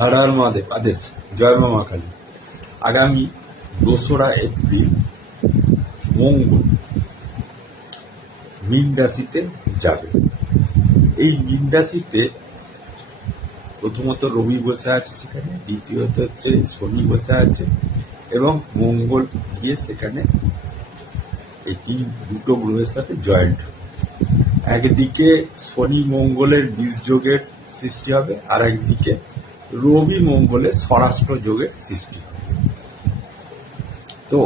হর হর মহাদেব। আদেশ। জয় মা মা কালী। আগামী 2রা এপ্রিল মঙ্গল মীন রাশিতে যাবে। এই মীন রাশিতে প্রথমত রবি বসে আছে সেখানে, দ্বিতীয়ত হচ্ছে শনি বসে আছে এবং মঙ্গল গিয়ে সেখানে এই দুটো গ্রহের সাথে জয়েন্ট। একদিকে শনি মঙ্গলের বীজ যোগের সৃষ্টি হবে, আর একদিকে রবি মঙ্গলের স্বরাষ্ট্র যোগের সৃষ্টি হবে। তো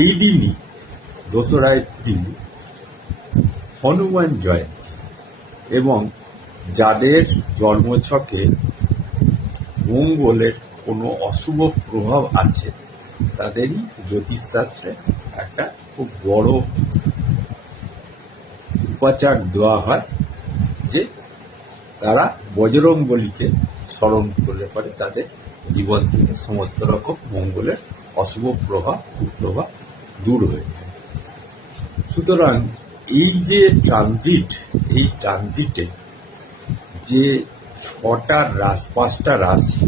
এই দিনই 2রা এপ্রিল হনুমান জয়ন্তী, এবং যাদের জন্মছকে মঙ্গলের কোনো অশুভ প্রভাব আছে তাদেরই জ্যোতিষশাস্ত্রে একটা খুব বড় উপাচার দেওয়া হয় যে তারা বজরংবলীকে স্মরণ করলে পরে তাদের জীবন থেকে সমস্ত রকম মঙ্গলের অশুভ প্রভাব কুপ্রভাব দূর হয়ে যায়। সুতরাং এই যে এই ট্রানজিটে যে 5টা রাশি,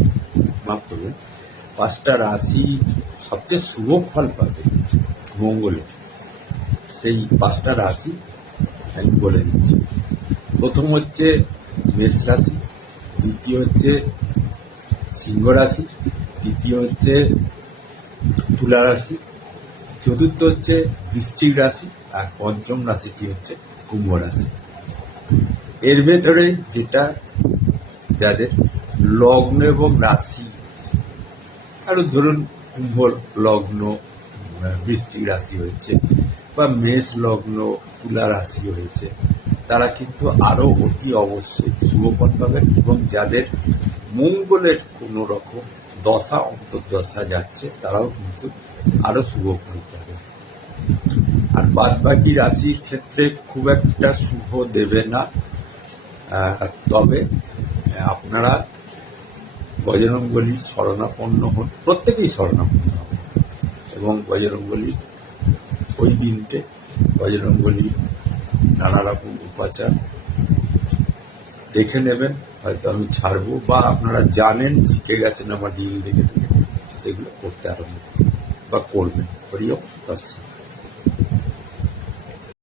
মাফ করবেন, 5টা রাশি সবচেয়ে শুভ ফল পাবে মঙ্গলের, সেই 5টা রাশি আমি বলে দিচ্ছি। প্রথম হচ্ছে মেষ রাশি, দ্বিতীয় হচ্ছে সিংহ রাশি, তৃতীয় হচ্ছে তুলা রাশি, চতুর্থ হচ্ছে বৃশ্চিক রাশি, আর পঞ্চম রাশিটি হচ্ছে কুম্ভ রাশি। এর ভেতরে যেটা যাদের লগ্ন এবং রাশি, আরো ধরুন কুম্ভ লগ্ন বৃশ্চিক রাশি হয়েছে, বা মেষ লগ্ন তুলা রাশি হয়েছে, তারা কিন্তু আরো অতি অবশ্যই শুভফল পাবেন। এবং যাদের মঙ্গলের কোনো রকম দশা অন্তর্দশা যাচ্ছে তারাও কিন্তু আরো শুভফল পাবে। আর বাদ বাকি রাশির ক্ষেত্রে খুব একটা শুভ দেবে না, তবে আপনারা বজরংবলী শরণাপন্ন হন, প্রত্যেকেই শরণাপন্ন হন, এবং বজরংবলী ওই দিনটে বজরংবলী নানা রকম উপাচার দেখে নেবেন। হয়তো আমি ছাড়বো, বা আপনারা জানেন, শিখে গেছেন আমার রিল দেখে সেগুলো করতে আরম্ভ বা করবেন। হরি ওম তৎসৎ।